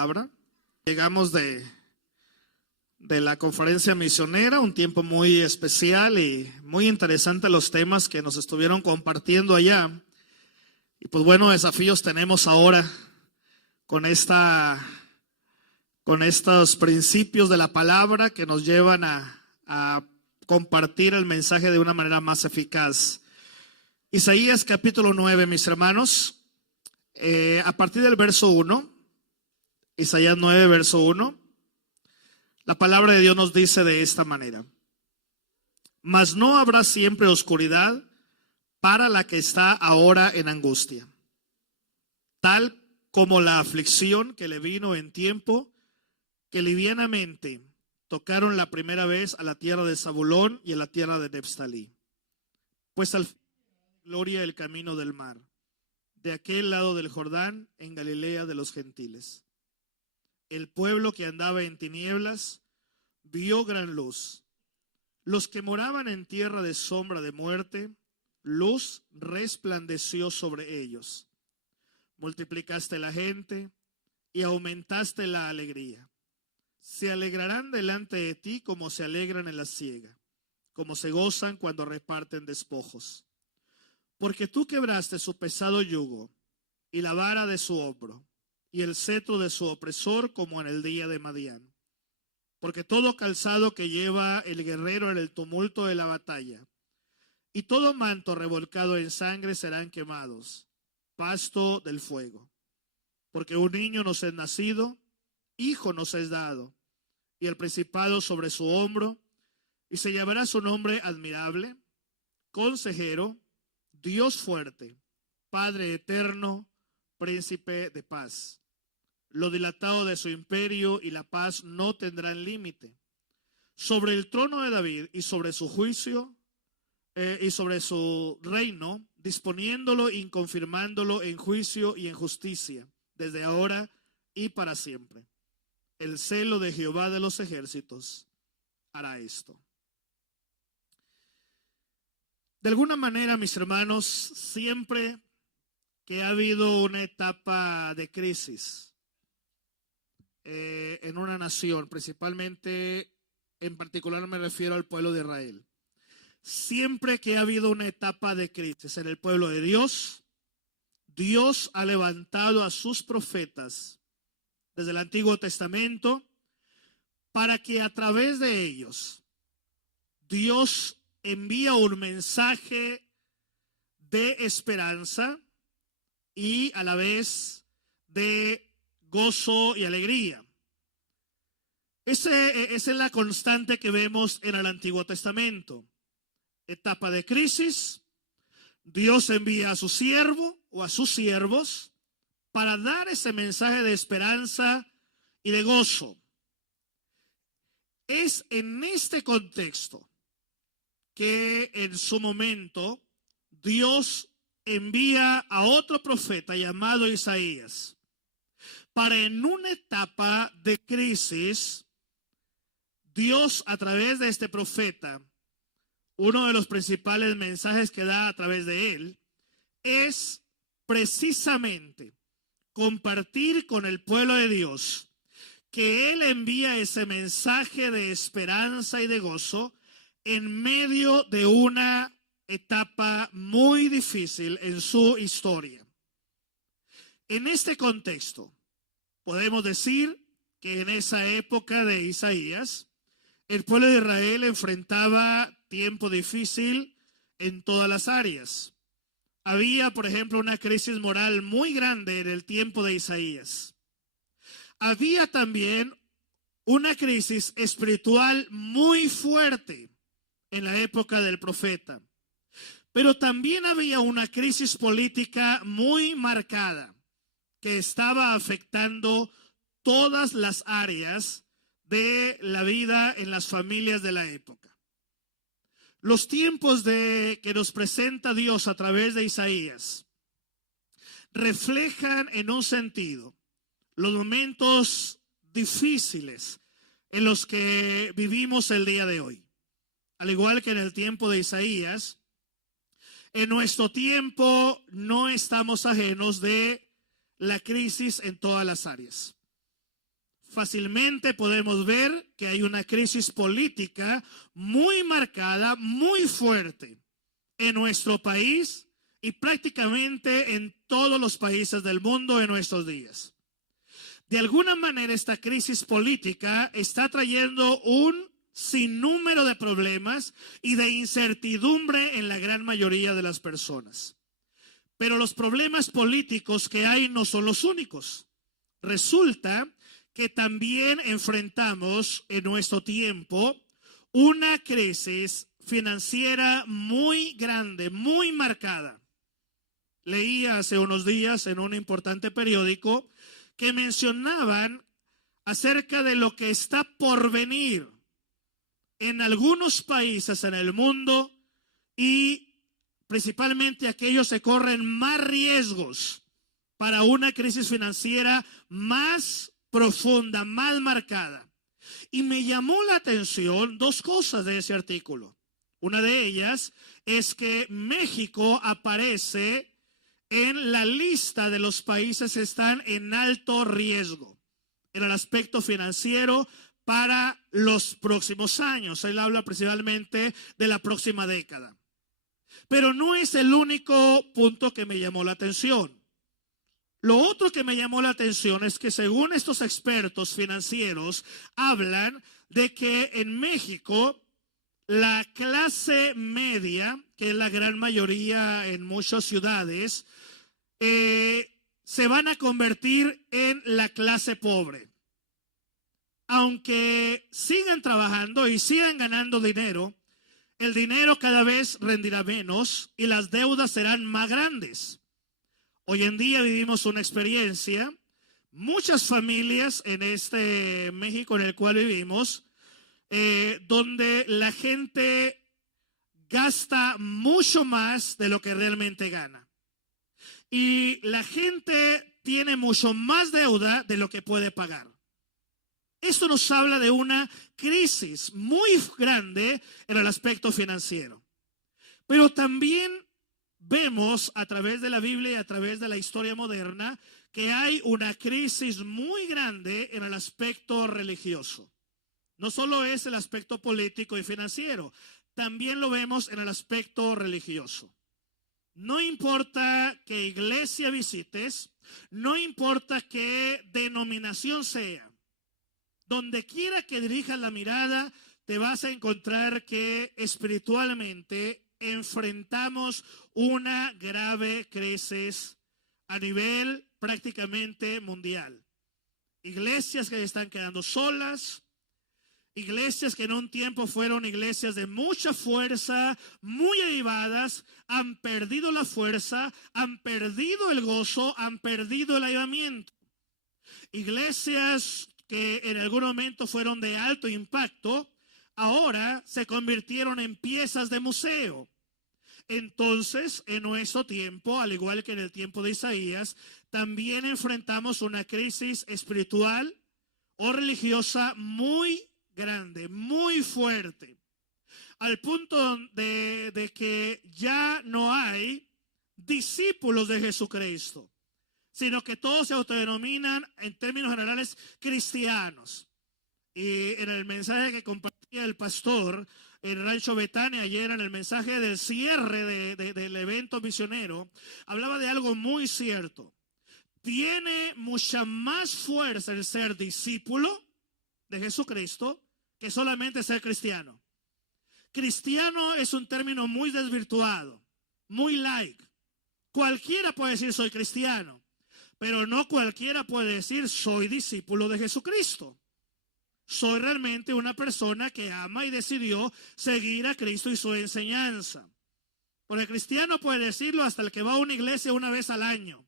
palabra. Llegamos de la conferencia misionera, un tiempo muy especial y muy interesante los temas que nos estuvieron compartiendo allá. Y pues bueno, desafíos tenemos ahora con estos principios de la palabra que nos llevan a compartir el mensaje de una manera más eficaz. Isaías capítulo 9, mis hermanos, a partir del verso 1, Isaías 9, verso 1, la palabra de Dios nos dice de esta manera: mas no habrá siempre oscuridad para la que está ahora en angustia, tal como la aflicción que le vino en tiempo que livianamente tocaron la primera vez a la tierra de Zabulón y a la tierra de Neftalí. Pues al fin gloria el camino del mar, de aquel lado del Jordán, en Galilea de los gentiles. El pueblo que andaba en tinieblas vio gran luz. Los que moraban en tierra de sombra de muerte, luz resplandeció sobre ellos. Multiplicaste la gente y aumentaste la alegría. Se alegrarán delante de ti como se alegran en la siega, como se gozan cuando reparten despojos. Porque tú quebraste su pesado yugo y la vara de su hombro y el cetro de su opresor, como en el día de Madián. Porque todo calzado que lleva el guerrero en el tumulto de la batalla y todo manto revolcado en sangre serán quemados, pasto del fuego. Porque un niño nos es nacido, hijo nos es dado, y el principado sobre su hombro, y se llamará su nombre admirable, consejero, Dios fuerte, Padre eterno, príncipe de paz. Lo dilatado de su imperio y la paz no tendrán límite. Sobre el trono de David y sobre su juicio y sobre su reino, disponiéndolo y confirmándolo en juicio y en justicia, desde ahora y para siempre. El celo de Jehová de los ejércitos hará esto. De alguna manera, mis hermanos, siempre que ha habido una etapa de crisis en una nación, principalmente, en particular me refiero al pueblo de Israel, siempre que ha habido una etapa de crisis en el pueblo de Dios, Dios ha levantado a sus profetas desde el Antiguo Testamento para que a través de ellos Dios envía un mensaje de esperanza y a la vez de gozo y alegría. Esa es la constante que vemos en el Antiguo Testamento. Etapa de crisis, Dios envía a su siervo o a sus siervos para dar ese mensaje de esperanza y de gozo. Es en este contexto que en su momento Dios envía a otro profeta llamado Isaías para, en una etapa de crisis, Dios a través de este profeta, uno de los principales mensajes que da a través de él es precisamente compartir con el pueblo de Dios que él envía ese mensaje de esperanza y de gozo en medio de una etapa muy difícil en su historia. En este contexto, podemos decir que en esa época de Isaías, el pueblo de Israel enfrentaba tiempo difícil en todas las áreas. Había, por ejemplo, una crisis moral muy grande en el tiempo de Isaías. Había también una crisis espiritual muy fuerte en la época del profeta. Pero también había una crisis política muy marcada que estaba afectando todas las áreas de la vida en las familias de la época. Los tiempos que nos presenta Dios a través de Isaías reflejan en un sentido los momentos difíciles en los que vivimos el día de hoy. Al igual que en el tiempo de Isaías, en nuestro tiempo no estamos ajenos de la crisis en todas las áreas. fácilmente podemos ver que hay una crisis política muy marcada, muy fuerte en nuestro país y prácticamente en todos los países del mundo en nuestros días. De alguna manera, esta crisis política está trayendo un sinnúmero de problemas y de incertidumbre en la gran mayoría de las personas. Pero los problemas políticos que hay no son los únicos. Resulta que también enfrentamos en nuestro tiempo una crisis financiera muy grande, muy marcada. Leí hace unos días en un importante periódico que mencionaban acerca de lo que está por venir en algunos países en el mundo y principalmente aquellos que corren más riesgos para una crisis financiera más profunda, más marcada. Y me llamó la atención dos cosas de ese artículo. Una de ellas es que México aparece en la lista de los países que están en alto riesgo en el aspecto financiero para los próximos años. Él habla principalmente de la próxima década. Pero no es el único punto que me llamó la atención. Lo otro que me llamó la atención es que según estos expertos financieros hablan de que en México la clase media, que es la gran mayoría en muchas ciudades, se van a convertir en la clase pobre. Aunque sigan trabajando y sigan ganando dinero, el dinero cada vez rendirá menos y las deudas serán más grandes. Hoy en día vivimos una experiencia, muchas familias en este México en el cual vivimos, donde la gente gasta mucho más de lo que realmente gana. Y la gente tiene mucho más deuda de lo que puede pagar. Esto nos habla de una crisis muy grande en el aspecto financiero. Pero también vemos a través de la Biblia y a través de la historia moderna que hay una crisis muy grande en el aspecto religioso. No solo es el aspecto político y financiero, también lo vemos en el aspecto religioso. No importa qué iglesia visites, no importa qué denominación sea, donde quiera que dirijas la mirada, te vas a encontrar que espiritualmente enfrentamos una grave crisis a nivel prácticamente mundial. Iglesias que se están quedando solas, iglesias que en un tiempo fueron iglesias de mucha fuerza, muy avivadas, han perdido la fuerza, han perdido el gozo, han perdido el avivamiento. Iglesias que en algún momento fueron de alto impacto, ahora se convirtieron en piezas de museo. Entonces, en nuestro tiempo, al igual que en el tiempo de Isaías, también enfrentamos una crisis espiritual o religiosa muy grande, muy fuerte, al punto de que ya no hay discípulos de Jesucristo, sino que todos se autodenominan en términos generales cristianos. Y en el mensaje que compartía el pastor en Rancho Betania ayer, en el mensaje del cierre del evento misionero, hablaba de algo muy cierto. Tiene mucha más fuerza el ser discípulo de Jesucristo que solamente ser cristiano. Cristiano es un término muy desvirtuado, muy light. Cualquiera puede decir soy cristiano, pero no cualquiera puede decir soy discípulo de Jesucristo. Soy realmente una persona que ama y decidió seguir a Cristo y su enseñanza. Porque el cristiano puede decirlo hasta el que va a una iglesia una vez al año.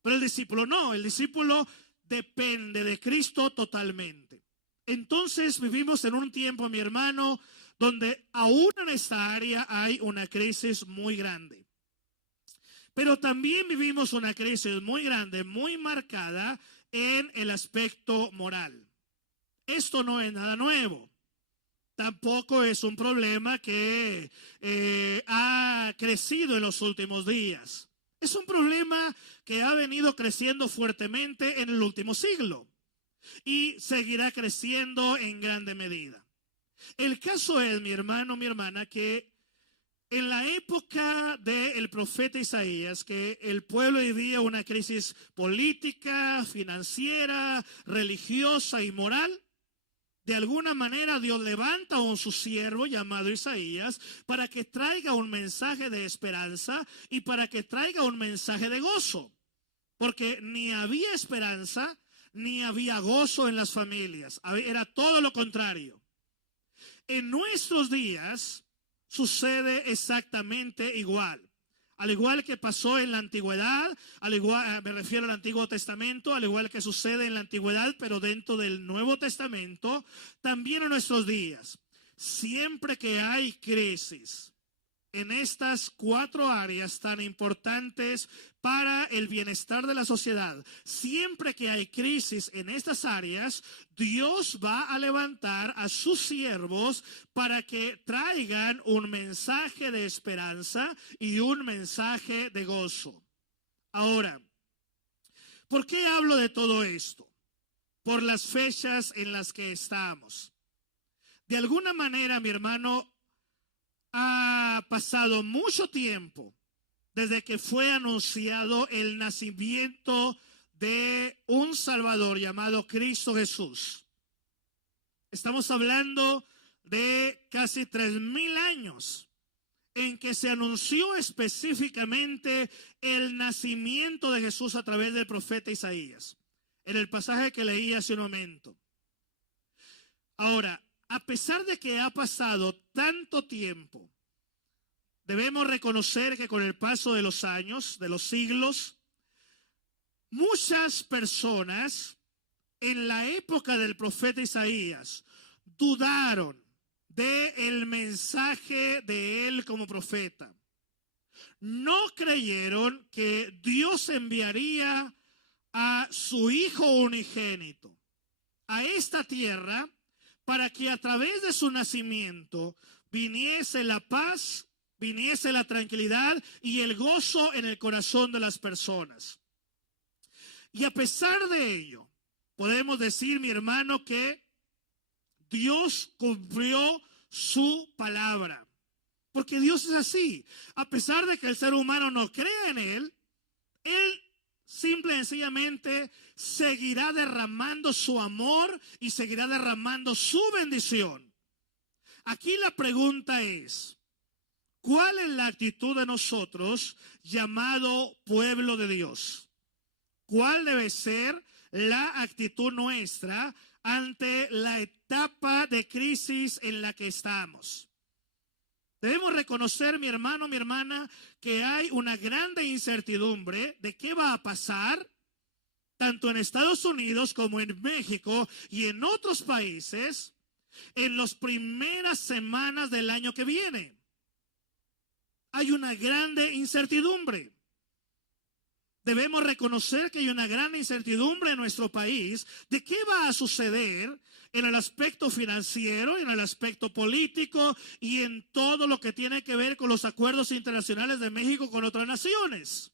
Pero el discípulo no, el discípulo depende de Cristo totalmente. Entonces vivimos en un tiempo, mi hermano, donde aún en esta área hay una crisis muy grande. Pero también vivimos una crisis muy grande, muy marcada en el aspecto moral. Esto no es nada nuevo. Tampoco es un problema que ha crecido en los últimos días. Es un problema que ha venido creciendo fuertemente en el último siglo. y seguirá creciendo en grande medida. El caso es, mi hermano, mi hermana, que en la época del profeta Isaías, que el pueblo vivía una crisis política, financiera, religiosa y moral, de alguna manera Dios levanta a su siervo llamado Isaías para que traiga un mensaje de esperanza y para que traiga un mensaje de gozo. Porque ni había esperanza ni había gozo en las familias. Era todo lo contrario. En nuestros días sucede exactamente igual. Al igual que pasó en la antigüedad, me refiero al Antiguo Testamento, al igual que sucede en la antigüedad, pero dentro del Nuevo Testamento, también en nuestros días. Siempre que hay crisis en estas 4 áreas tan importantes para el bienestar de la sociedad, siempre que hay crisis en estas áreas, Dios va a levantar a sus siervos para que traigan un mensaje de esperanza y un mensaje de gozo. Ahora, ¿por qué hablo de todo esto? Por las fechas en las que estamos. De alguna manera, mi hermano, ha pasado mucho tiempo desde que fue anunciado el nacimiento de un Salvador llamado Cristo Jesús. Estamos hablando de casi 3,000 años en que se anunció específicamente el nacimiento de Jesús a través del profeta Isaías, en el pasaje que leí hace un momento. Ahora, a pesar de que ha pasado tanto tiempo, debemos reconocer que con el paso de los años, de los siglos, muchas personas en la época del profeta Isaías dudaron del mensaje de él como profeta. No creyeron que Dios enviaría a su Hijo unigénito a esta tierra para que a través de su nacimiento viniese la paz, viniese la tranquilidad y el gozo en el corazón de las personas. Y a pesar de ello, podemos decir, mi hermano, que Dios cumplió su palabra. Porque Dios es así. A pesar de que el ser humano no crea en Él simple y sencillamente seguirá derramando su amor y seguirá derramando su bendición. Aquí la pregunta es, ¿cuál es la actitud de nosotros llamado pueblo de Dios? ¿Cuál debe ser la actitud nuestra ante la etapa de crisis en la que estamos? Debemos reconocer, mi hermano, mi hermana, que hay una grande incertidumbre de qué va a pasar, tanto en Estados Unidos como en México y en otros países, en las primeras semanas del año que viene. Hay una grande incertidumbre. Debemos reconocer que hay una gran incertidumbre en nuestro país de qué va a suceder en el aspecto financiero, en el aspecto político y en todo lo que tiene que ver con los acuerdos internacionales de México con otras naciones.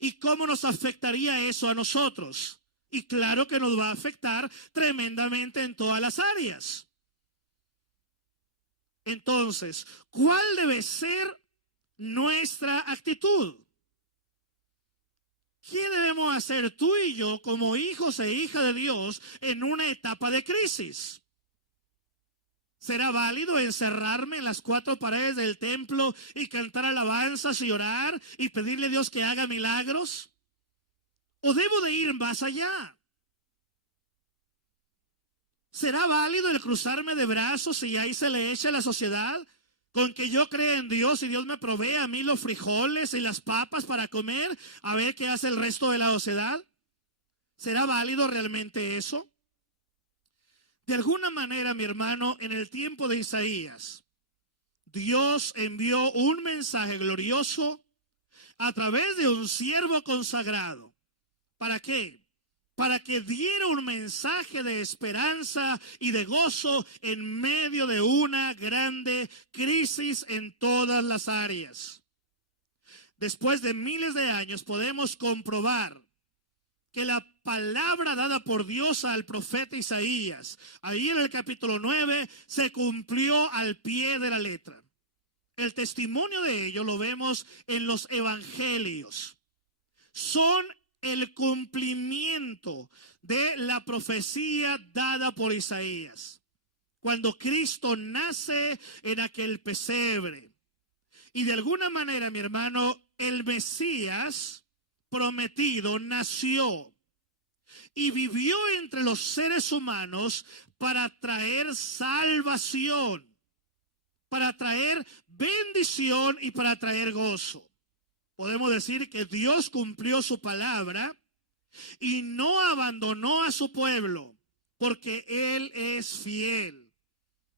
¿Y cómo nos afectaría eso a nosotros? Y claro que nos va a afectar tremendamente en todas las áreas. Entonces, ¿cuál debe ser nuestra actitud? ¿Qué debemos hacer tú y yo como hijos e hijas de Dios en una etapa de crisis? ¿Será válido encerrarme en las 4 paredes del templo y cantar alabanzas y orar y pedirle a Dios que haga milagros? ¿O debo de ir más allá? ¿Será válido el cruzarme de brazos y ahí se le echa a la sociedad con que yo crea en Dios y Dios me provee a mí los frijoles y las papas para comer, a ver qué hace el resto de la sociedad? ¿Será válido realmente eso? De alguna manera, mi hermano, en el tiempo de Isaías, Dios envió un mensaje glorioso a través de un siervo consagrado. ¿Para qué? Para que diera un mensaje de esperanza y de gozo en medio de una grande crisis en todas las áreas. Después de miles de años podemos comprobar que la palabra dada por Dios al profeta Isaías, ahí en el capítulo 9, se cumplió al pie de la letra. El testimonio de ello lo vemos en los evangelios. Son el cumplimiento de la profecía dada por Isaías. Cuando Cristo nace en aquel pesebre. Y de alguna manera, mi hermano, el Mesías prometido nació y vivió entre los seres humanos para traer salvación, para traer bendición y para traer gozo. Podemos decir que Dios cumplió su palabra y no abandonó a su pueblo, porque Él es fiel.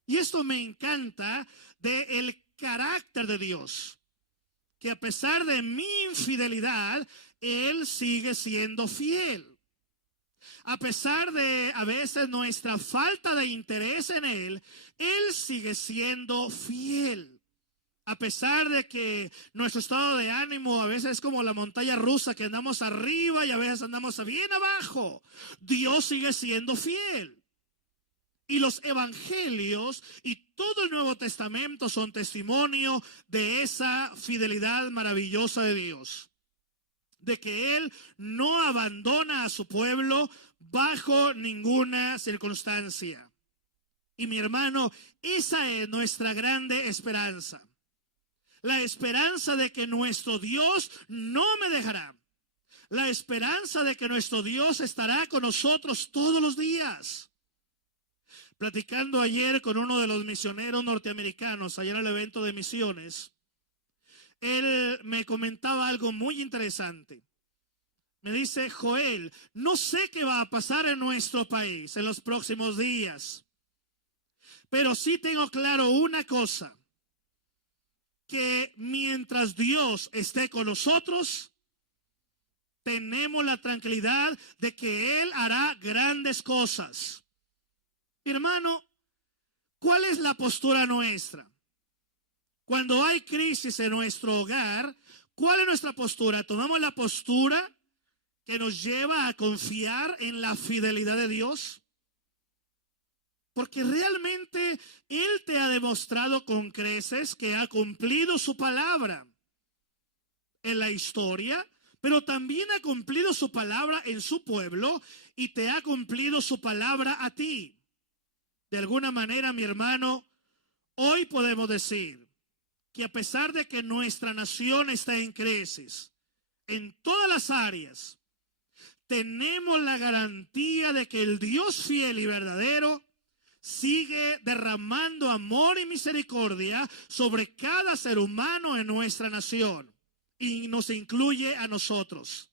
Y esto me encanta del carácter de Dios, que a pesar de mi infidelidad, Él sigue siendo fiel. A pesar de a veces nuestra falta de interés en Él, Él sigue siendo fiel. A pesar de que nuestro estado de ánimo a veces es como la montaña rusa, que andamos arriba y a veces andamos bien abajo, Dios sigue siendo fiel. Y los evangelios y todo el Nuevo Testamento son testimonio de esa fidelidad maravillosa de Dios. De que Él no abandona a su pueblo bajo ninguna circunstancia. Y mi hermano, esa es nuestra grande esperanza. La esperanza de que nuestro Dios no me dejará. La esperanza de que nuestro Dios estará con nosotros todos los días. Platicando ayer con uno de los misioneros norteamericanos, allá en el evento de misiones, él me comentaba algo muy interesante. Me dice: Joel, no sé qué va a pasar en nuestro país en los próximos días, pero sí tengo claro una cosa, que mientras Dios esté con nosotros, tenemos la tranquilidad de que Él hará grandes cosas. Mi hermano, ¿cuál es la postura nuestra? Cuando hay crisis en nuestro hogar, ¿cuál es nuestra postura? ¿Tomamos la postura que nos lleva a confiar en la fidelidad de Dios? Porque realmente Él te ha demostrado con creces que ha cumplido su palabra en la historia, pero también ha cumplido su palabra en su pueblo y te ha cumplido su palabra a ti. De alguna manera, mi hermano, hoy podemos decir que a pesar de que nuestra nación está en crisis, en todas las áreas, tenemos la garantía de que el Dios fiel y verdadero sigue derramando amor y misericordia sobre cada ser humano en nuestra nación y nos incluye a nosotros.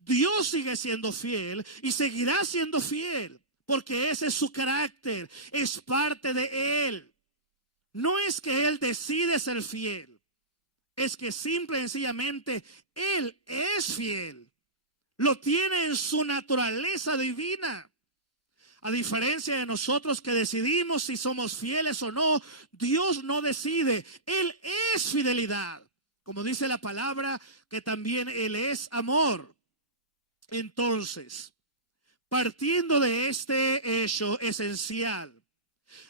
Dios sigue siendo fiel y seguirá siendo fiel porque ese es su carácter, es parte de Él. No es que Él decide ser fiel, es que simple y sencillamente Él es fiel. Lo tiene en su naturaleza divina. A diferencia de nosotros que decidimos si somos fieles o no, Dios no decide. Él es fidelidad. Como dice la palabra, que también Él es amor. Entonces, partiendo de este hecho esencial,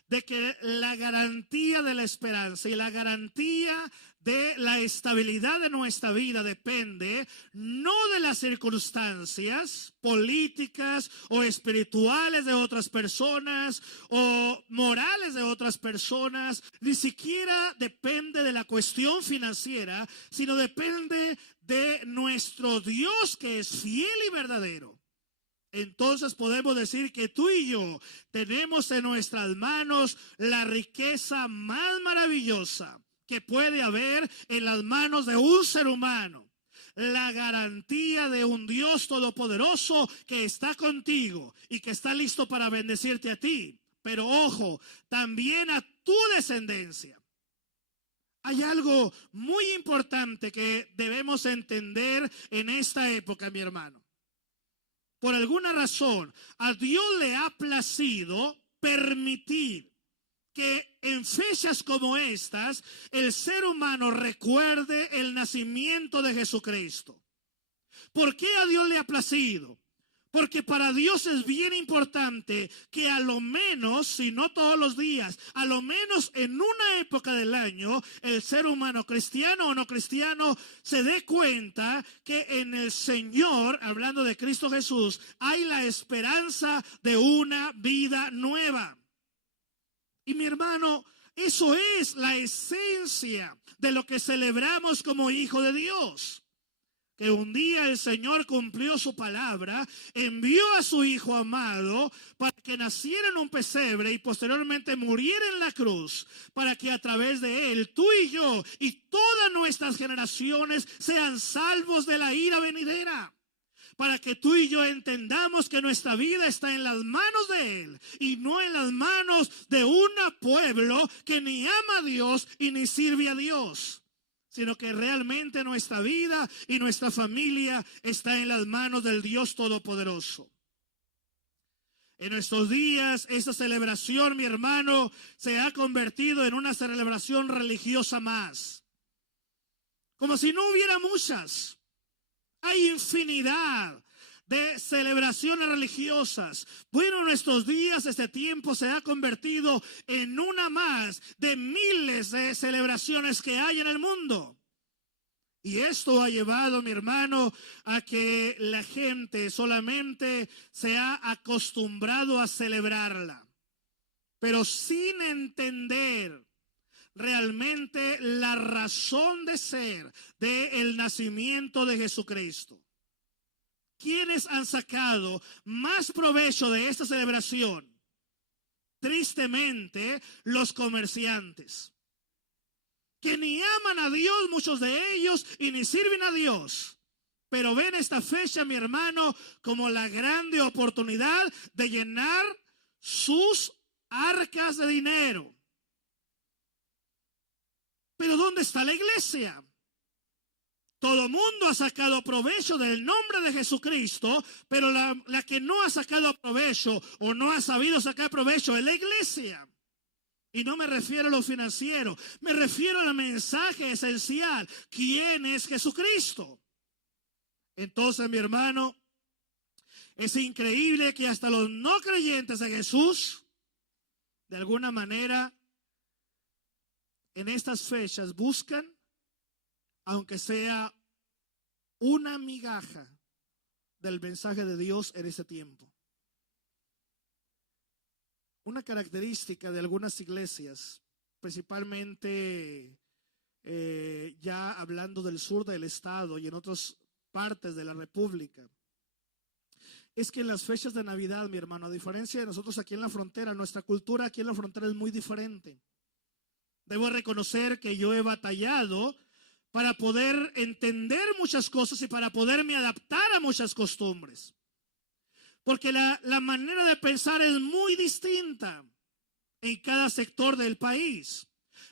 de que la garantía de la esperanza y la garantía de la estabilidad de nuestra vida depende no de las circunstancias políticas o espirituales de otras personas o morales de otras personas, ni siquiera depende de la cuestión financiera, sino depende de nuestro Dios que es fiel y verdadero. Entonces podemos decir que tú y yo tenemos en nuestras manos la riqueza más maravillosa que puede haber en las manos de un ser humano. La garantía de un Dios todopoderoso que está contigo y que está listo para bendecirte a ti. Pero ojo, también a tu descendencia. Hay algo muy importante que debemos entender en esta época, mi hermano. Por alguna razón, a Dios le ha placido permitir que en fechas como estas, el ser humano recuerde el nacimiento de Jesucristo. ¿Por qué a Dios le ha placido? Porque para Dios es bien importante que a lo menos, si no todos los días, a lo menos en una época del año, el ser humano, cristiano o no cristiano, se dé cuenta que en el Señor, hablando de Cristo Jesús, hay la esperanza de una vida nueva. Y mi hermano, eso es la esencia de lo que celebramos como hijo de Dios. Que un día el Señor cumplió su palabra, envió a su Hijo amado para que naciera en un pesebre y posteriormente muriera en la cruz, para que a través de él, tú y yo y todas nuestras generaciones sean salvos de la ira venidera. Para que tú y yo entendamos que nuestra vida está en las manos de Él y no en las manos de un pueblo que ni ama a Dios y ni sirve a Dios, sino que realmente nuestra vida y nuestra familia está en las manos del Dios Todopoderoso. En nuestros días, esta celebración, mi hermano, se ha convertido en una celebración religiosa más. Como si no hubiera muchas. Hay infinidad de celebraciones religiosas. Bueno, en nuestros días este tiempo se ha convertido en una más de miles de celebraciones que hay en el mundo. Y esto ha llevado, mi hermano, a que la gente solamente se ha acostumbrado a celebrarla, pero sin entender realmente la razón de ser del nacimiento de Jesucristo. ¿Quiénes han sacado más provecho de esta celebración? Tristemente, los comerciantes, que ni aman a Dios, muchos de ellos, y ni sirven a Dios. Pero ven esta fecha, mi hermano, como la grande oportunidad de llenar sus arcas de dinero. Pero ¿dónde está la iglesia? Todo mundo ha sacado provecho del nombre de Jesucristo, pero la que no ha sacado provecho o no ha sabido sacar provecho es la iglesia. Y no me refiero a lo financiero, me refiero al mensaje esencial. ¿Quién es Jesucristo? Entonces, mi hermano, es increíble que hasta los no creyentes de Jesús, de alguna manera, en estas fechas buscan, aunque sea una migaja del mensaje de Dios en ese tiempo. Una característica de algunas iglesias, principalmente ya hablando del sur del estado y en otras partes de la república, es que en las fechas de Navidad, mi hermano, a diferencia de nosotros aquí en la frontera, nuestra cultura aquí en la frontera es muy diferente. Debo reconocer que yo he batallado para poder entender muchas cosas y para poderme adaptar a muchas costumbres. Porque la manera de pensar es muy distinta en cada sector del país.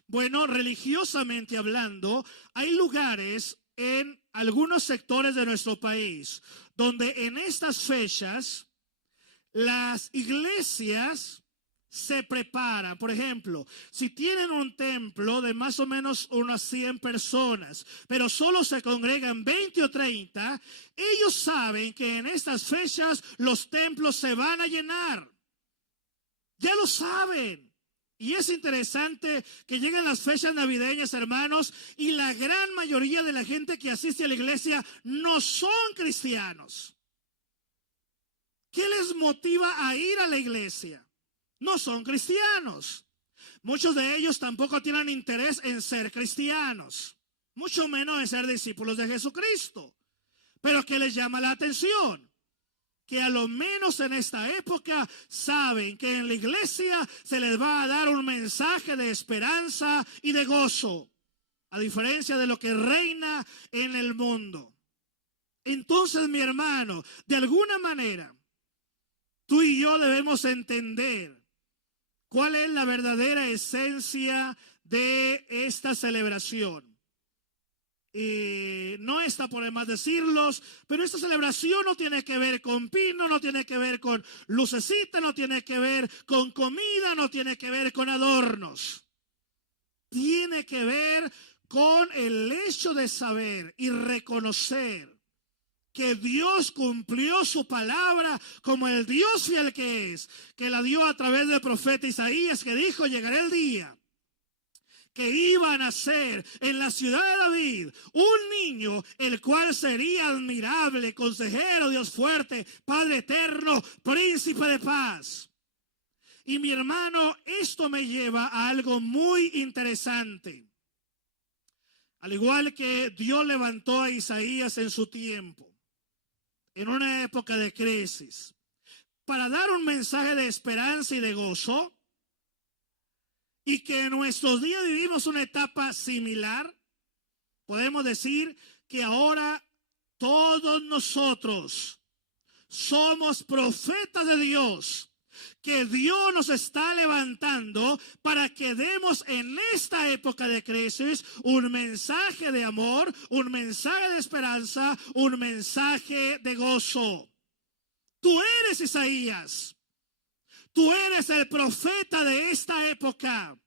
Bueno, religiosamente hablando, hay lugares en algunos sectores de nuestro país donde en estas fechas las iglesias se preparan. Por ejemplo, si tienen un templo de más o menos unas 100 personas, pero solo se congregan 20 o 30, ellos saben que en estas fechas los templos se van a llenar. Ya lo saben. Y es interesante que lleguen las fechas navideñas, hermanos, y la gran mayoría de la gente que asiste a la iglesia no son cristianos. ¿Qué les motiva a ir a la iglesia? No son cristianos. Muchos de ellos tampoco tienen interés en ser cristianos, mucho menos en ser discípulos de Jesucristo. Pero ¿qué les llama la atención? Que a lo menos en esta época saben que en la iglesia se les va a dar un mensaje de esperanza y de gozo, a diferencia de lo que reina en el mundo. Entonces, mi hermano, de alguna manera, tú y yo debemos entender cuál es la verdadera esencia de esta celebración. No está por demás decirlos, pero esta celebración no tiene que ver con pino, no tiene que ver con lucecita, no tiene que ver con comida, no tiene que ver con adornos. Tiene que ver con el hecho de saber y reconocer que Dios cumplió su palabra como el Dios fiel que es, que la dio a través del profeta Isaías, que dijo: llegará el día que iba a nacer en la ciudad de David un niño, el cual sería admirable, consejero, Dios fuerte, Padre eterno, príncipe de paz. Y mi hermano, esto me lleva a algo muy interesante. Al igual que Dios levantó a Isaías en su tiempo, en una época de crisis, para dar un mensaje de esperanza y de gozo, y que en nuestros días vivimos una etapa similar, podemos decir que ahora todos nosotros somos profetas de Dios, que Dios nos está levantando para que demos en esta época de crisis un mensaje de amor, un mensaje de esperanza, un mensaje de gozo. Tú eres Isaías. Tú eres el profeta de esta época.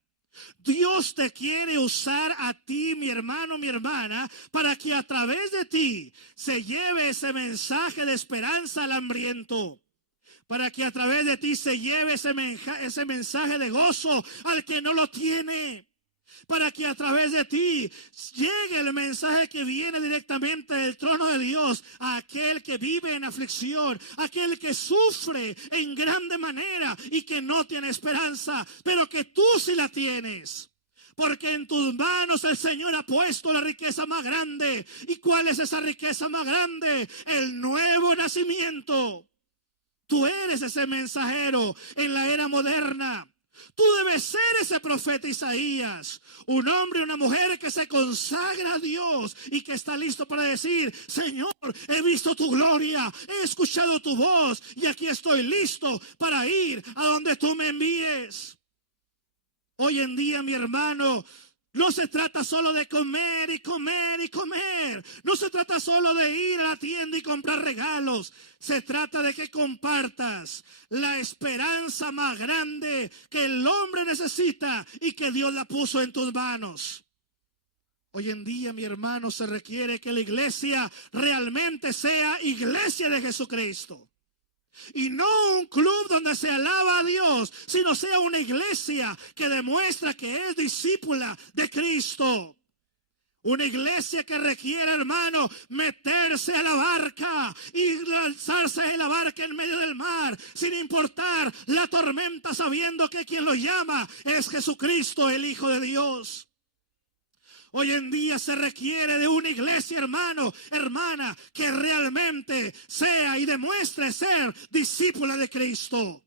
Dios te quiere usar a ti, mi hermano, mi hermana, para que a través de ti se lleve ese mensaje de esperanza al hambriento. Para que a través de ti se lleve ese mensaje de gozo al que no lo tiene. Para que a través de ti llegue el mensaje que viene directamente del trono de Dios a aquel que vive en aflicción, aquel que sufre en grande manera y que no tiene esperanza, pero que tú sí la tienes. Porque en tus manos el Señor ha puesto la riqueza más grande. ¿Y cuál es esa riqueza más grande? El nuevo nacimiento. Tú eres ese mensajero en la era moderna. Tú debes ser ese profeta Isaías, un hombre y una mujer que se consagra a Dios y que está listo para decir: Señor, he visto tu gloria, he escuchado tu voz y aquí estoy listo para ir a donde tú me envíes. Hoy en día, mi hermano, no se trata solo de comer y comer y comer. No se trata solo de ir a la tienda y comprar regalos. Se trata de que compartas la esperanza más grande que el hombre necesita y que Dios la puso en tus manos. Hoy en día, mi hermano, se requiere que la iglesia realmente sea iglesia de Jesucristo. Y no un club donde se alaba a Dios, sino sea una iglesia que demuestra que es discípula de Cristo. Una iglesia que requiere, hermano, meterse a la barca y lanzarse en la barca en medio del mar, sin importar la tormenta, sabiendo que quien lo llama es Jesucristo, el Hijo de Dios. Hoy en día se requiere de una iglesia, hermano, hermana, que realmente sea y demuestre ser discípula de Cristo.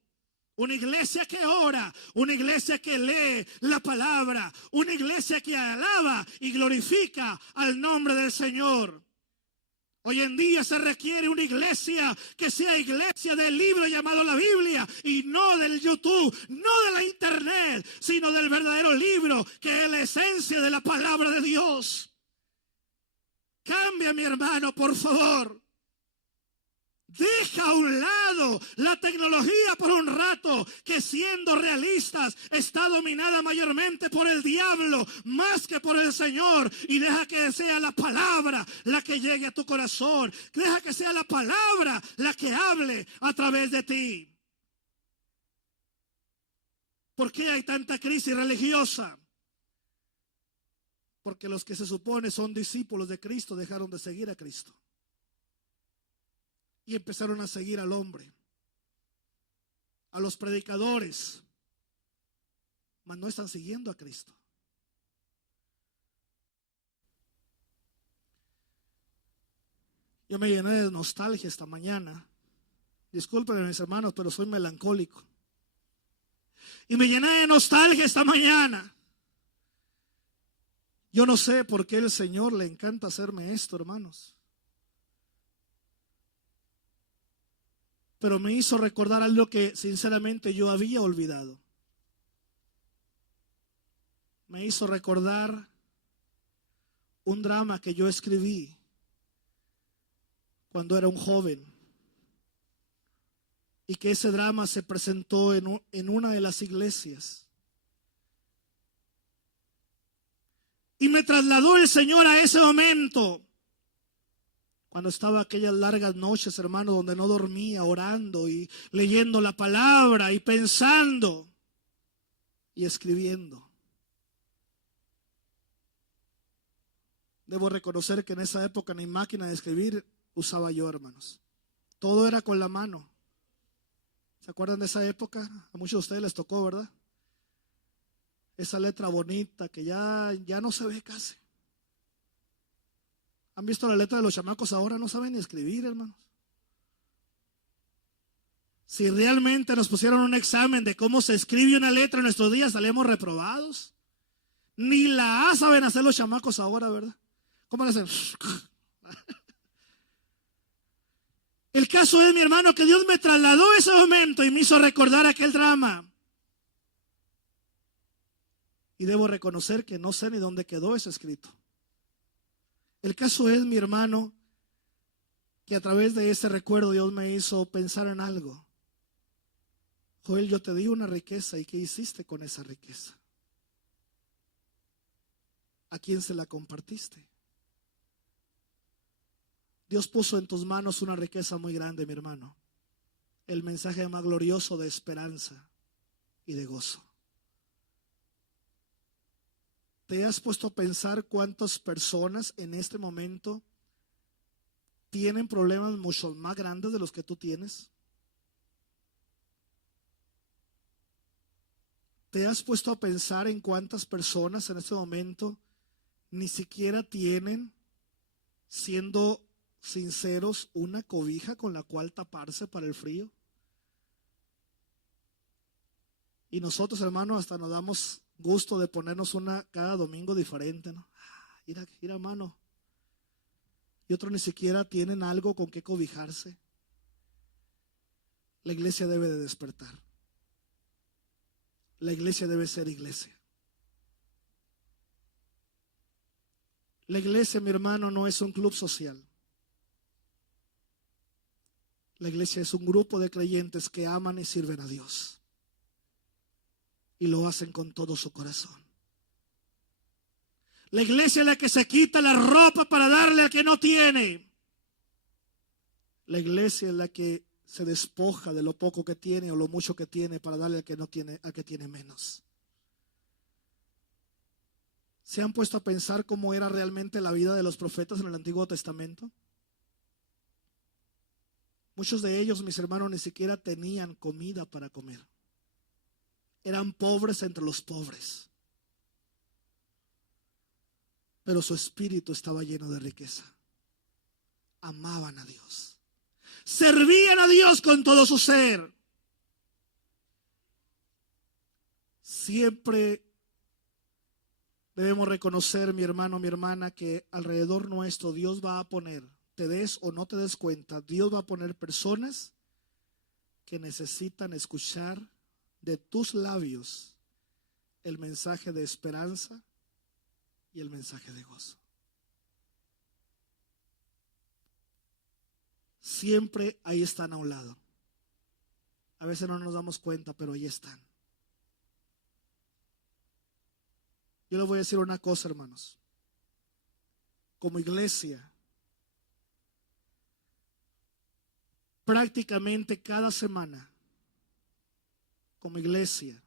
Una iglesia que ora, una iglesia que lee la palabra, una iglesia que alaba y glorifica al nombre del Señor. Hoy en día se requiere una iglesia que sea iglesia del libro llamado la Biblia y no del YouTube, no de la internet, sino del verdadero libro que es la esencia de la palabra de Dios. Cambia, mi hermano, por favor. Deja a un lado la tecnología por un rato, que siendo realistas está dominada mayormente por el diablo más que por el Señor, y deja que sea la palabra la que llegue a tu corazón. Deja que sea la palabra la que hable a través de ti. ¿Por qué hay tanta crisis religiosa? Porque los que se supone son discípulos de Cristo dejaron de seguir a Cristo y empezaron a seguir al hombre, a los predicadores, mas no están siguiendo a Cristo. Yo me llené de nostalgia esta mañana. Discúlpenme, mis hermanos, pero soy melancólico. Y me llené de nostalgia esta mañana. Yo no sé por qué el Señor le encanta hacerme esto, hermanos. Pero me hizo recordar algo que sinceramente yo había olvidado. Me hizo recordar un drama que yo escribí cuando era un joven. Y que ese drama se presentó en una de las iglesias. Y me trasladó el Señor a ese momento. Cuando estaba aquellas largas noches, hermano, donde no dormía, orando y leyendo la palabra y pensando y escribiendo. Debo reconocer que en esa época ni máquina de escribir usaba yo, hermanos. Todo era con la mano. ¿Se acuerdan de esa época? A muchos de ustedes les tocó, ¿verdad? Esa letra bonita que ya no se ve casi. ¿Han visto la letra de los chamacos ahora? No saben ni escribir, hermanos. Si realmente nos pusieron un examen de cómo se escribe una letra en nuestros días, salimos reprobados. Ni la A saben hacer los chamacos ahora, ¿verdad? ¿Cómo le hacen? El caso es, mi hermano, que Dios me trasladó a ese momento y me hizo recordar aquel drama. Y debo reconocer que no sé ni dónde quedó ese escrito. El caso es, mi hermano, que a través de ese recuerdo Dios me hizo pensar en algo. Joel, yo te di una riqueza, ¿y qué hiciste con esa riqueza? ¿A quién se la compartiste? Dios puso en tus manos una riqueza muy grande, mi hermano. El mensaje más glorioso de esperanza y de gozo. ¿Te has puesto a pensar cuántas personas en este momento tienen problemas mucho más grandes de los que tú tienes? ¿Te has puesto a pensar en cuántas personas en este momento ni siquiera tienen, siendo sinceros, una cobija con la cual taparse para el frío? Y nosotros, hermano, hasta nos damos gusto de ponernos una cada domingo diferente, ¿no? Mira, hermano. Y otros ni siquiera tienen algo con qué cobijarse. La iglesia debe de despertar. La iglesia debe ser iglesia. La iglesia, mi hermano, no es un club social. La iglesia es un grupo de creyentes que aman y sirven a Dios. Y lo hacen con todo su corazón. La iglesia es la que se quita la ropa para darle al que no tiene. La iglesia es la que se despoja de lo poco que tiene o lo mucho que tiene para darle al que no tiene, al que tiene menos. ¿Se han puesto a pensar cómo era realmente la vida de los profetas en el Antiguo Testamento? Muchos de ellos, mis hermanos, ni siquiera tenían comida para comer. Eran pobres entre los pobres. Pero su espíritu estaba lleno de riqueza. Amaban a Dios. Servían a Dios con todo su ser. Siempre debemos reconocer, mi hermano, mi hermana, que alrededor nuestro Dios va a poner, te des o no te des cuenta, Dios va a poner personas que necesitan escuchar de tus labios el mensaje de esperanza y el mensaje de gozo. Siempre ahí están a un lado. A veces no nos damos cuenta, pero ahí están. Yo les voy a decir una cosa, hermanos. Como iglesia, prácticamente cada semana, como iglesia,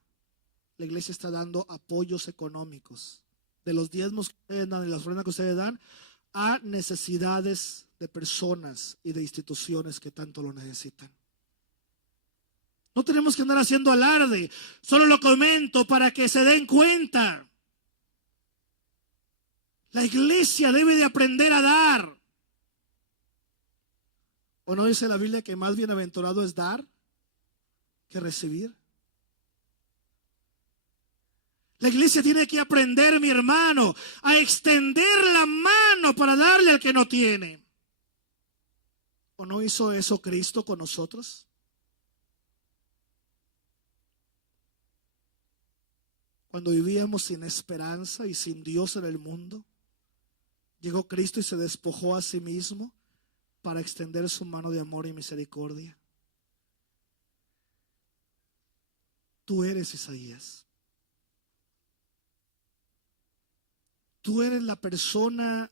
la iglesia está dando apoyos económicos de los diezmos que ustedes dan y las ofrendas que ustedes dan a necesidades de personas y de instituciones que tanto lo necesitan. No tenemos que andar haciendo alarde, solo lo comento para que se den cuenta. La iglesia debe de aprender a dar. ¿O no dice la Biblia que más bienaventurado es dar que recibir? La iglesia tiene que aprender, mi hermano, a extender la mano para darle al que no tiene. ¿O no hizo eso Cristo con nosotros? Cuando vivíamos sin esperanza y sin Dios en el mundo, llegó Cristo y se despojó a sí mismo para extender su mano de amor y misericordia. Tú eres Isaías. Tú eres la persona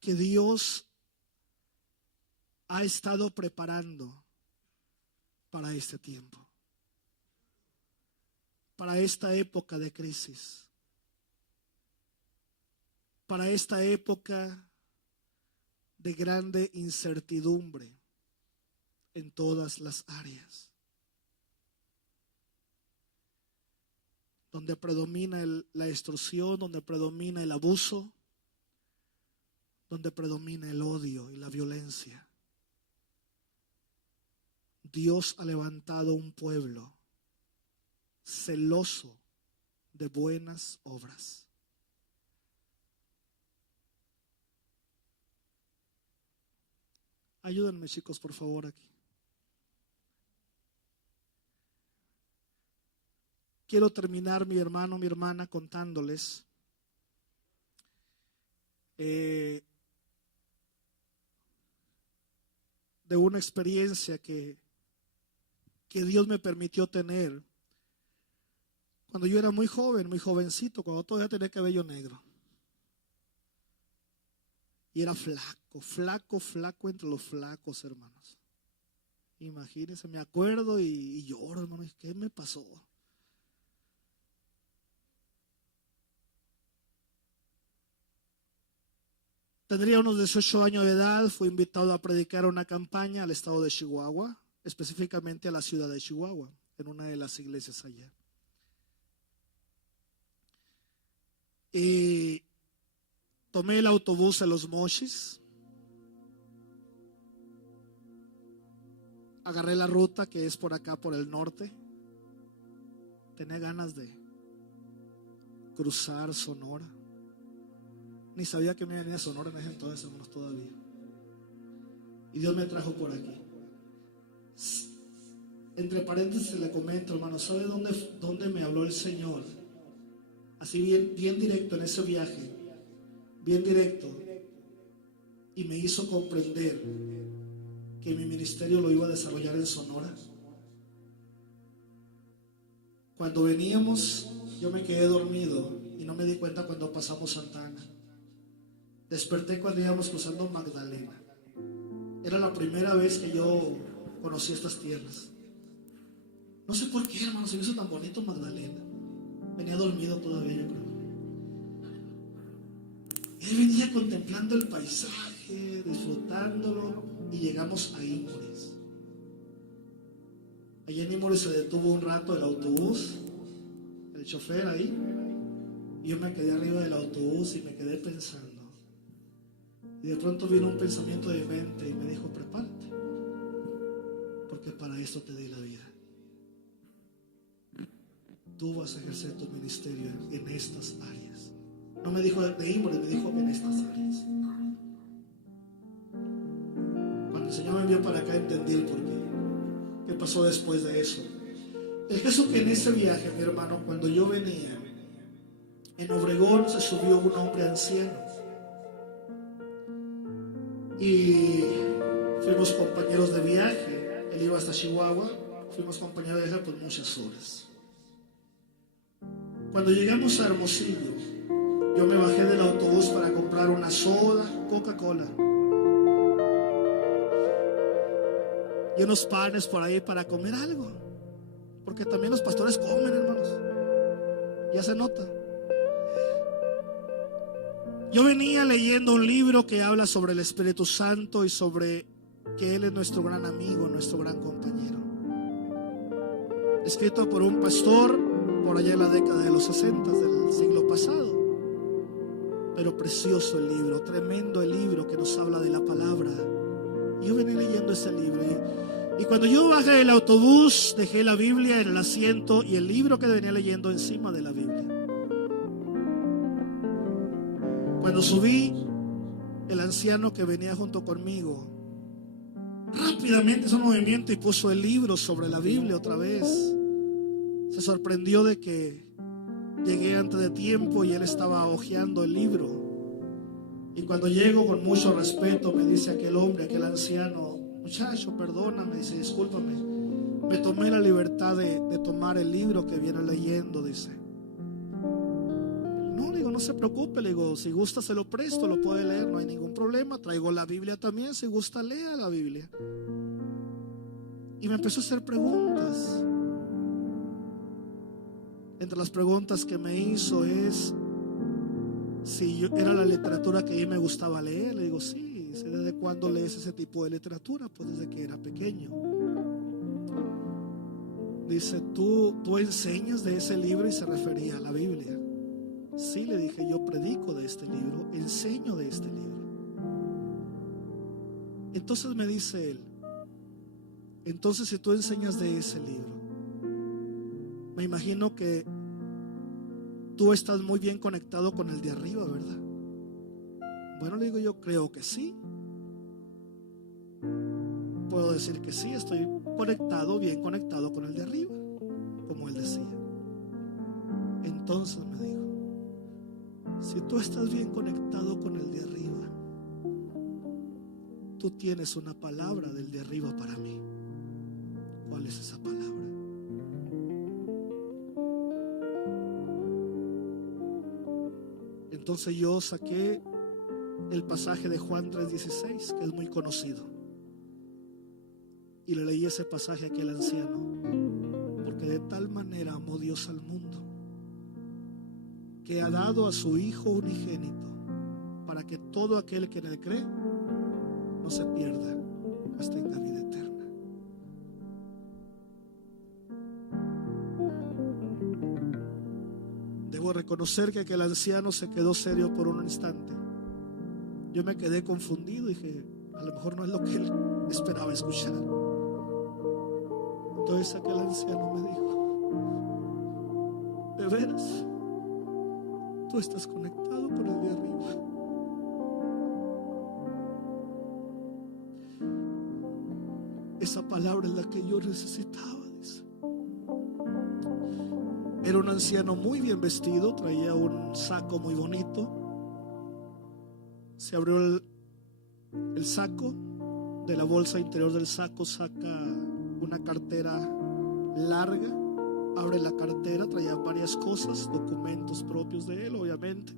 que Dios ha estado preparando para este tiempo, para esta época de crisis, para esta época de grande incertidumbre en todas las áreas, donde predomina la extorsión, donde predomina el abuso, donde predomina el odio y la violencia. Dios ha levantado un pueblo celoso de buenas obras. Ayúdenme, chicos, por favor, aquí. Quiero terminar, mi hermano, mi hermana, contándoles de una experiencia que Dios me permitió tener cuando yo era muy joven, muy jovencito, cuando todavía tenía cabello negro. Y era flaco entre los flacos, hermanos. Imagínense, me acuerdo y lloro, hermano. ¿Qué me pasó? Tendría unos 18 años de edad, fui invitado a predicar una campaña al estado de Chihuahua, específicamente a la ciudad de Chihuahua, en una de las iglesias allá. Y tomé el autobús a Los Mochis, agarré la ruta que es por acá, por el norte. Tenía ganas de cruzar Sonora. Ni sabía que me venía a Sonora en ese entonces, hermanos, todavía. Y Dios me trajo por aquí. Entre paréntesis le comento, hermano, ¿sabe dónde me habló el Señor? Así bien directo en ese viaje, bien directo. Y me hizo comprender que mi ministerio lo iba a desarrollar en Sonora. Cuando veníamos, yo me quedé dormido y no me di cuenta cuando pasamos Santa Ana. Desperté cuando íbamos cruzando Magdalena. Era la primera vez que yo conocí estas tierras. No sé por qué, hermano, se me hizo tan bonito Magdalena. Venía dormido todavía, yo creo. Él venía contemplando el paisaje, disfrutándolo, y llegamos a Ímores. Allá en Ímores se detuvo un rato el autobús, el chofer ahí, y yo me quedé arriba del autobús y me quedé pensando. Y de pronto vino un pensamiento de mi mente y me dijo: prepárate, porque para esto te di la vida. Tú vas a ejercer tu ministerio en estas áreas. No me dijo de Ímores, me dijo en estas áreas. Cuando el Señor me envió para acá entendí el porqué. ¿Qué pasó después de eso? El caso que en ese viaje, mi hermano, cuando yo venía, en Obregón se subió un hombre anciano. Y fuimos compañeros de viaje. Él iba hasta Chihuahua. Fuimos compañeros de viaje por muchas horas. Cuando llegamos a Hermosillo, yo me bajé del autobús para comprar una soda, Coca-Cola, y unos panes por ahí para comer algo, porque también los pastores comen, hermanos, ya se nota. Yo venía leyendo un libro que habla sobre el Espíritu Santo y sobre que Él es nuestro gran amigo, nuestro gran compañero, escrito por un pastor por allá en la década de los 60 del siglo pasado. Pero precioso el libro, tremendo el libro que nos habla de la palabra. Yo venía leyendo ese libro y cuando yo bajé del autobús, dejé la Biblia en el asiento y el libro que venía leyendo encima de la Biblia. Cuando subí, el anciano que venía junto conmigo rápidamente hizo un movimiento y puso el libro sobre la Biblia otra vez. Se sorprendió de que llegué antes de tiempo y él estaba hojeando el libro. Y cuando llego, con mucho respeto, me dice aquel hombre, aquel anciano: muchacho, perdóname, dice, discúlpame, me tomé la libertad de tomar el libro que viene leyendo, dice. No, le digo, no se preocupe, le digo, si gusta se lo presto, lo puede leer, no hay ningún problema. Traigo la Biblia también, si gusta lea la Biblia. Y me empezó a hacer preguntas. Entre las preguntas que me hizo es si yo, era la literatura que a mí me gustaba leer. Le digo, sí, ¿desde cuándo lees ese tipo de literatura? Pues desde que era pequeño. Dice, ¿tú enseñas de ese libro? Y se refería a la Biblia. Sí, le dije, yo predico de este libro, enseño de este libro. Entonces me dice él, entonces si tú enseñas de ese libro, me imagino que tú estás muy bien conectado con el de arriba, ¿verdad? Bueno, le digo, yo creo que sí. Puedo decir que sí, estoy conectado, bien conectado con el de arriba, como él decía. Entonces me dijo, si tú estás bien conectado con el de arriba, tú tienes una palabra del de arriba para mí. ¿Cuál es esa palabra? Entonces yo saqué el pasaje de Juan 3:16, que es muy conocido, y le leí ese pasaje a aquel anciano, porque de tal manera amó Dios al mundo, que ha dado a su Hijo unigénito, para que todo aquel que en él cree no se pierda, mas tenga vida eterna. Debo reconocer que aquel anciano se quedó serio por un instante. Yo me quedé confundido y dije, a lo mejor no es lo que él esperaba escuchar. Entonces aquel anciano me dijo, ¿de veras? Tú estás conectado con el de arriba. Esa palabra es la que yo necesitaba, dice. Era un anciano muy bien vestido, traía un saco muy bonito. Se abrió el saco, de la bolsa interior del saco saca una cartera larga, abre la cartera, traía varias cosas, documentos propios de él, obviamente,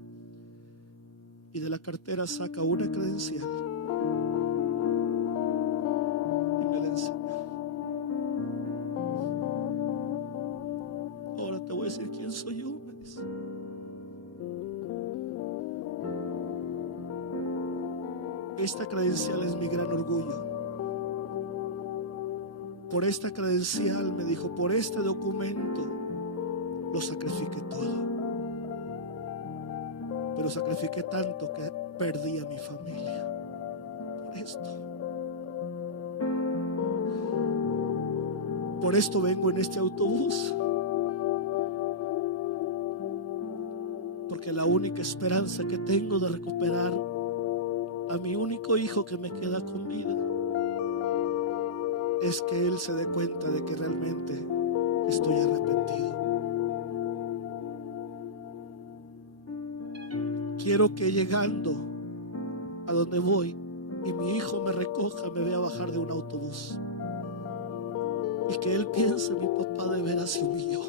y de la cartera saca una credencial y me la enseñó. Ahora te voy a decir quién soy yo, me dice. Esta credencial es mi gran orgullo. Por esta credencial, me dijo, por este documento lo sacrifiqué todo, pero sacrifiqué tanto que perdí a mi familia por esto. Por esto vengo en este autobús, porque la única esperanza que tengo de recuperar a mi único hijo que me queda con vida es que él se dé cuenta de que realmente estoy arrepentido. Quiero que llegando a donde voy y mi hijo me recoja, me vea bajar de un autobús y que él piense, mi papá de veras se humilló.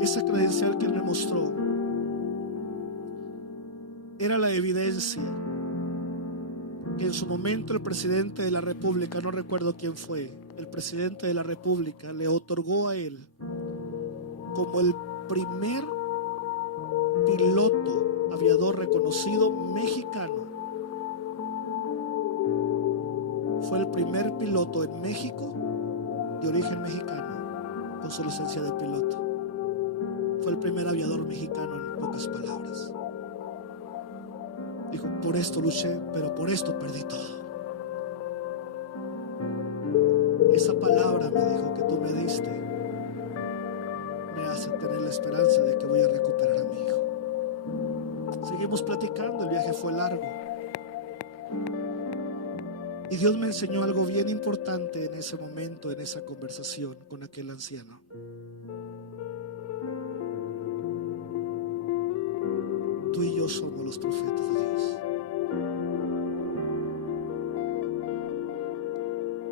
Esa credencial que él me mostró era la evidencia que en su momento el presidente de la República, no recuerdo quién fue, el presidente de la República le otorgó a él como el primer piloto aviador reconocido mexicano. Fue el primer piloto en México de origen mexicano con su licencia de piloto. Fue el primer aviador mexicano, en pocas palabras. Dijo, por esto luché, pero por esto perdí todo. Esa palabra, me dijo, que tú me diste, me hace tener la esperanza de que voy a recuperar a mi hijo. Seguimos platicando, el viaje fue largo. Y Dios me enseñó algo bien importante en ese momento, en esa conversación con aquel anciano. Tú y yo somos los profetas de Dios.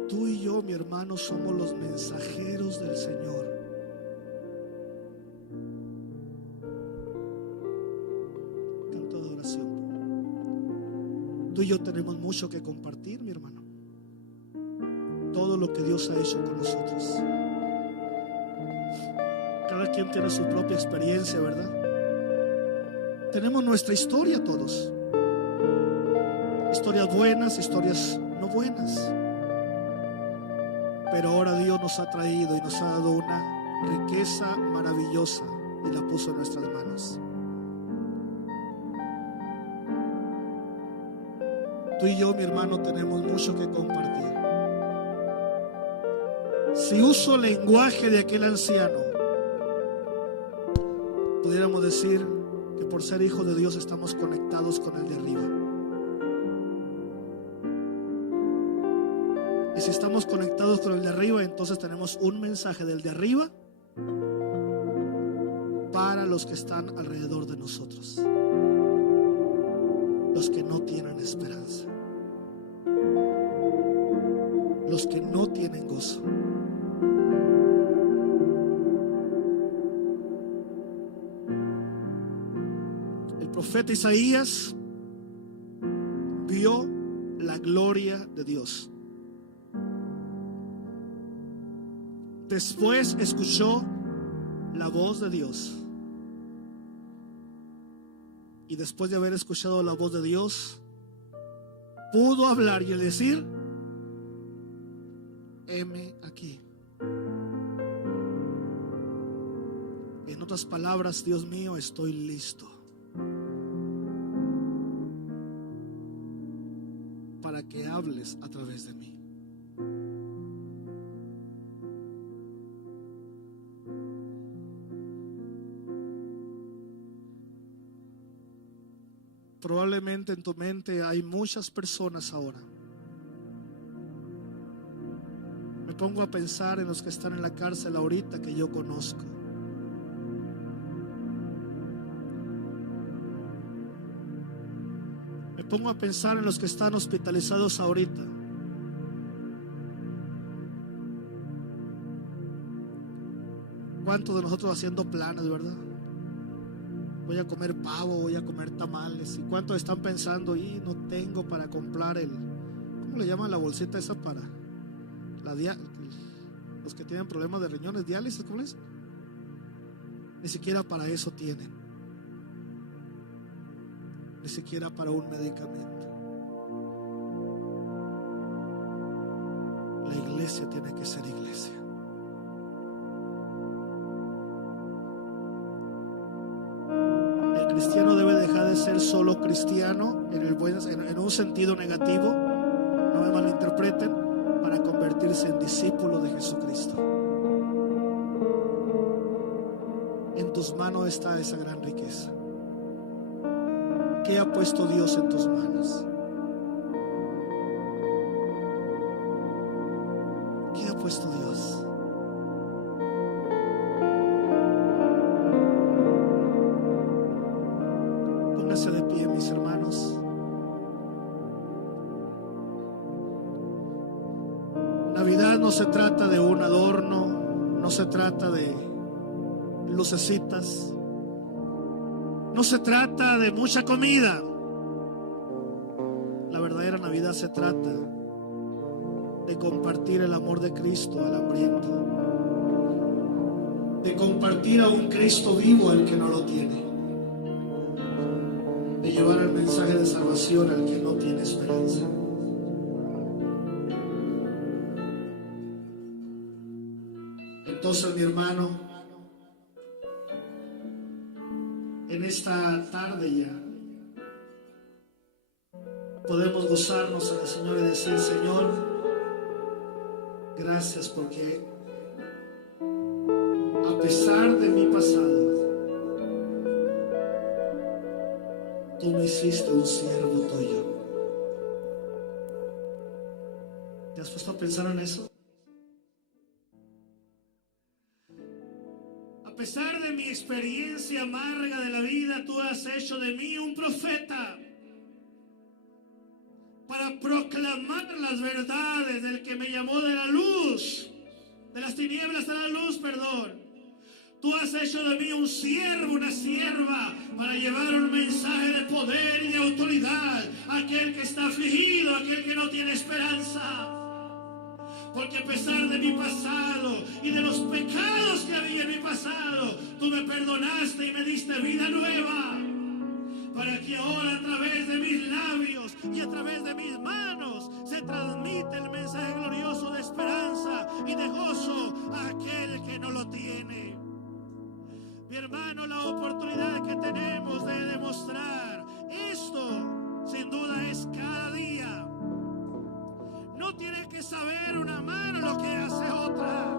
Tú y yo, mi hermano, somos los mensajeros del Señor. y yo tenemos mucho que compartir, mi hermano. Todo lo que Dios ha hecho con nosotros. Cada quien tiene su propia experiencia, ¿verdad? Tenemos nuestra historia todos. Historias buenas, historias no buenas. Pero ahora Dios nos ha traído y nos ha dado una riqueza maravillosa y la puso en nuestras manos. Tú y yo, mi hermano, tenemos mucho que compartir. Si uso el lenguaje de aquel anciano, pudiéramos decir que por ser hijos de Dios estamos conectados con el de arriba. Y si estamos conectados con el de arriba, entonces tenemos un mensaje del de arriba para los que están alrededor de nosotros, los que no tienen esperanza, los que no tienen gozo. El profeta Isaías vio la gloria de Dios. Después escuchó la voz de Dios. Y después de haber escuchado la voz de Dios, pudo hablar y decir: heme aquí. En otras palabras, Dios mío, estoy listo para que hables a través de mí. Probablemente en tu mente hay muchas personas ahora. Me pongo a pensar en los que están en la cárcel ahorita que yo conozco. Me pongo a pensar en los que están hospitalizados ahorita. ¿Cuántos de nosotros haciendo planes, verdad? Voy a comer pavo, voy a comer tamales. ¿Y cuántos están pensando, y no tengo para comprar ¿cómo le llaman la bolsita esa para los que tienen problemas de riñones, diálisis, ¿cómo es? Ni siquiera para eso tienen. Ni siquiera para un medicamento. La iglesia tiene que ser iglesia. El cristiano debe dejar de ser solo cristiano en un sentido negativo, no me malinterpreten, para convertirse en discípulo de Jesucristo. En tus manos está esa gran riqueza. ¿Qué ha puesto Dios en tus manos? ¿Qué ha puesto Dios? Póngase de pie, mis hermanos. Navidad no se trata de un adorno, no se trata de lucecitas, no se trata de mucha comida. La verdadera Navidad se trata de compartir el amor de Cristo al hambriento, de compartir a un Cristo vivo al que no lo tiene, de llevar el mensaje de salvación al que no tiene esperanza. Entonces, mi hermano, en esta tarde ya podemos gozarnos en el Señor y decir: Señor, gracias porque a pesar de mi pasado, tú me hiciste un siervo tuyo. ¿Te has puesto a pensar en eso? A pesar de mi experiencia amarga de la vida, tú has hecho de mí un profeta para proclamar las verdades del que me llamó de la luz, de las tinieblas a la luz, perdón. Tú has hecho de mí un siervo, una sierva, para llevar un mensaje de poder y de autoridad a aquel que está afligido, a aquel que no tiene esperanza. Porque a pesar de mi pasado y de los pecados que había en mi pasado, tú me perdonaste y me diste vida nueva. Para que ahora a través de mis labios y a través de mis manos se transmite el mensaje glorioso de esperanza y de gozo a aquel que no lo tiene. Mi hermano, la oportunidad que tenemos de demostrar esto, sin duda, es cada día. No tienes que saber una mano lo que hace otra.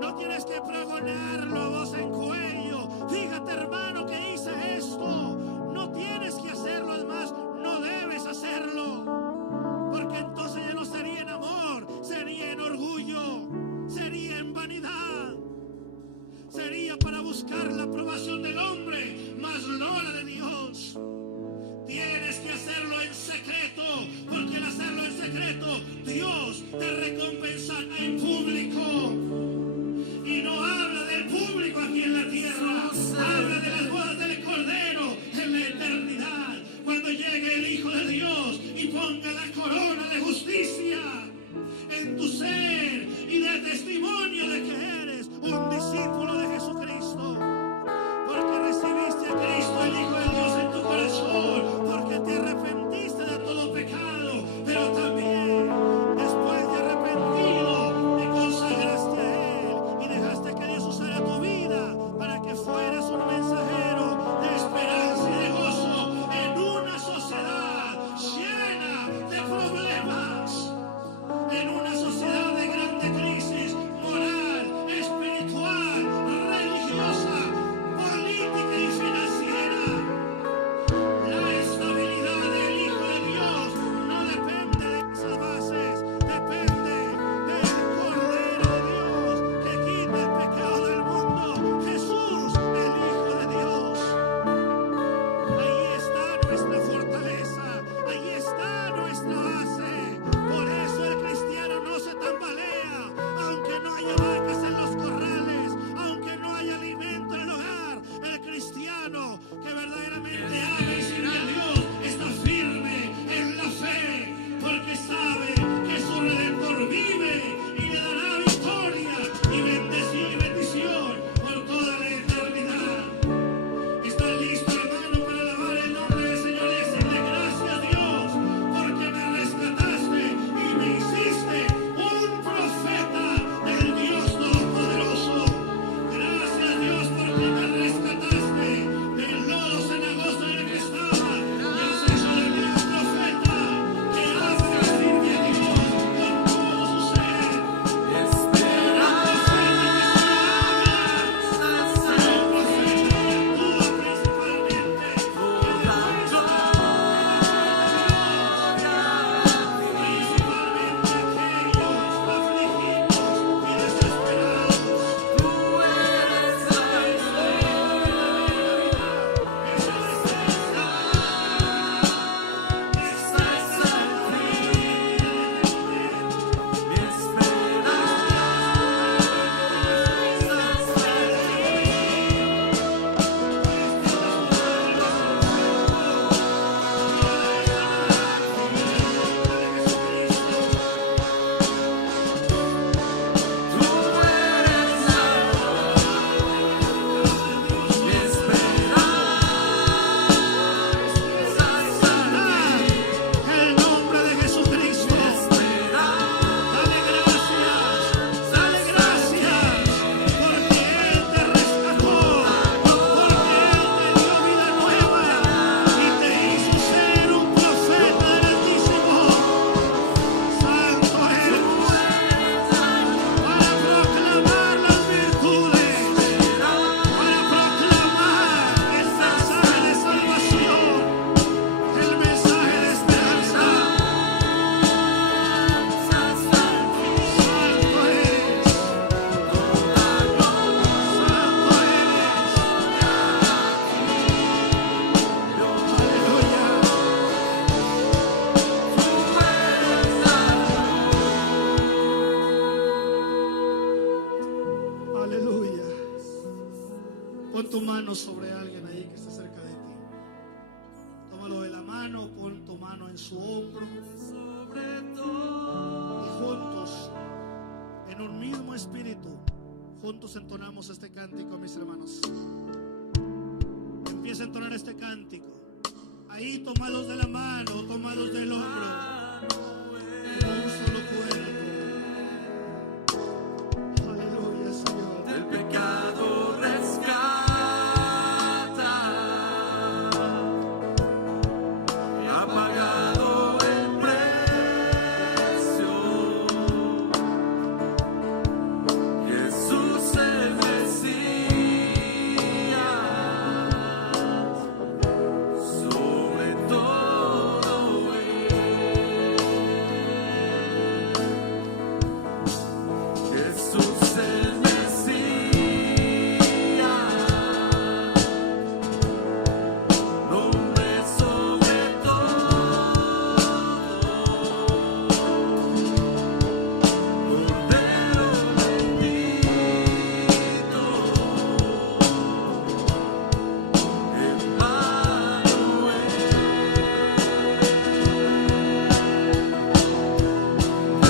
No tienes que pregonarlo a voz en cuello. Fíjate, hermano, que hice esto. No tienes que hacerlo, además, no debes hacerlo. Porque entonces ya no sería en amor, sería en orgullo, sería en vanidad. Sería para buscar la aprobación del hombre, más no la de Dios. Tienes que hacerlo en secreto, porque al hacerlo en secreto, Dios te recompensa en público. Y no habla del público aquí en la tierra, habla de las bodas del Cordero en la eternidad, cuando llegue el Hijo de Dios y ponga la corona de justicia en tu ser y de testimonio de que eres un discípulo de Jesucristo, porque recibiste a Cristo, el Hijo de Dios, en tu corazón, porque te arrepentiste de todo pecado, pero también después de arrepentir tu mano sobre alguien ahí que está cerca de ti. Tómalo de la mano, pon tu mano en su hombro. Y juntos, en un mismo espíritu, juntos entonamos este cántico, mis hermanos. Empieza a entonar este cántico. Ahí, tómalos de la mano, tómalos del hombro. Como un solo cuerpo. Aleluya, Señor. Del pecado rescata, ha pagado el precio. Jesús el Mesías, sobre todo Jesús el Mesías, nombre sobre todo, Cordero bendito, Emmanuel,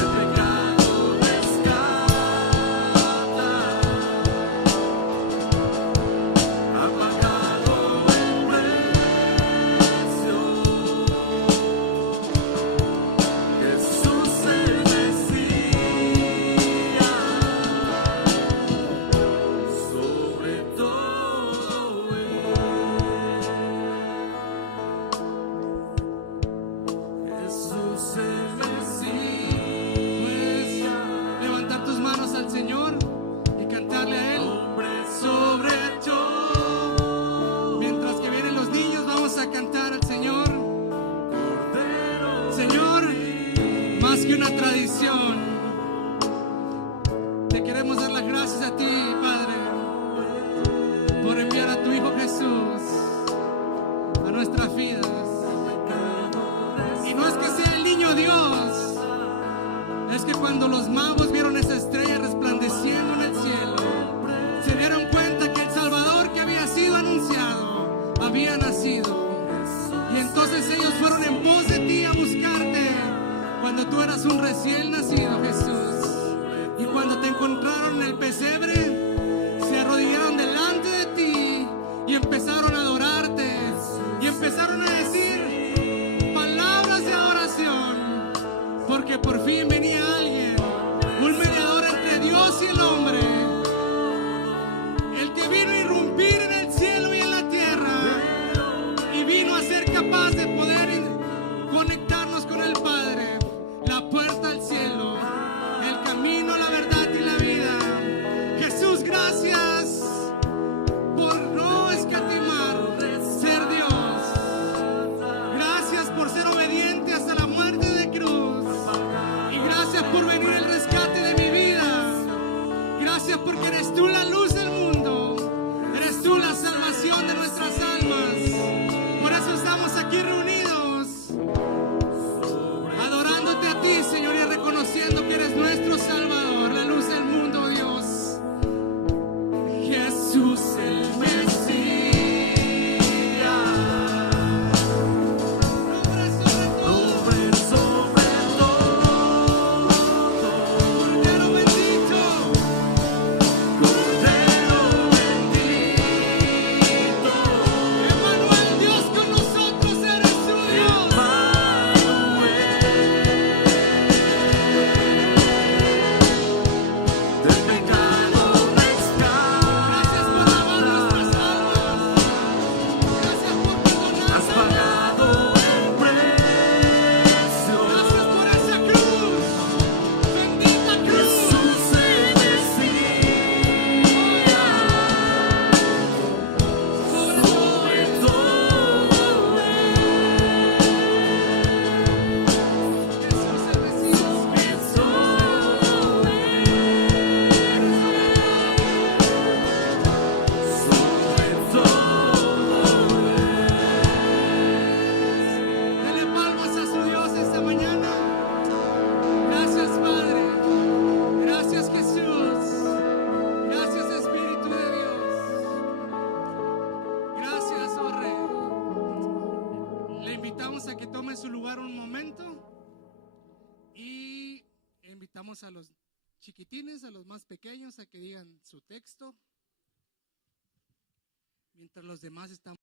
del pecado rescata, ha pagado el precio. Jesús el Mesías, sobre todo Jesús el Mesías. Levantar tus manos al Señor y cantarle a Él. Hombre sobre todo, Mientras que vienen los niños, vamos a cantar al Señor. Cordero Señor, más que una tradición, te queremos dar las gracias a ti, Padre, por enviar a tu Hijo Jesús a nuestras vidas. Y no es que sea el niño Dios, es que cuando los magos vieron esa estrella resplandeciendo en el cielo, se dieron cuenta que el Salvador que había sido anunciado había nacido. Y entonces ellos fueron en pos de ti a buscarte cuando tú eras un recién nacido, Jesús. Y cuando te encontraron en el pesebre, se arrodillaron delante de ti y empezaron a adorarte. Y empezaron a decir palabras de adoración, porque por fin venía alguien, un mediador entre Dios y el hombre, el que vino a irrumpir en el cielo y en la tierra, y vino a ser capaz de poder conectarnos con el Padre, la puerta al cielo, el camino, la verdad y la vida. Jesús, gracias por no escatimar ser Dios. Gracias por ser obediente hasta la muerte de cruz. Y gracias por venir el rescate de mi vida. Gracias porque eres tú la luz del mundo. Eres tú la salvación de nuestras almas. Por eso estamos aquí reunidos, adorándote a ti, Señor, y reconociendo que eres nuestro Salvador, la luz del mundo, Dios. Jesús el Mesías, nombre sobre todo, Cordero Cordero bendito, Cordero Invitamos a los chiquitines, a los más pequeños, a que digan su texto, mientras los demás están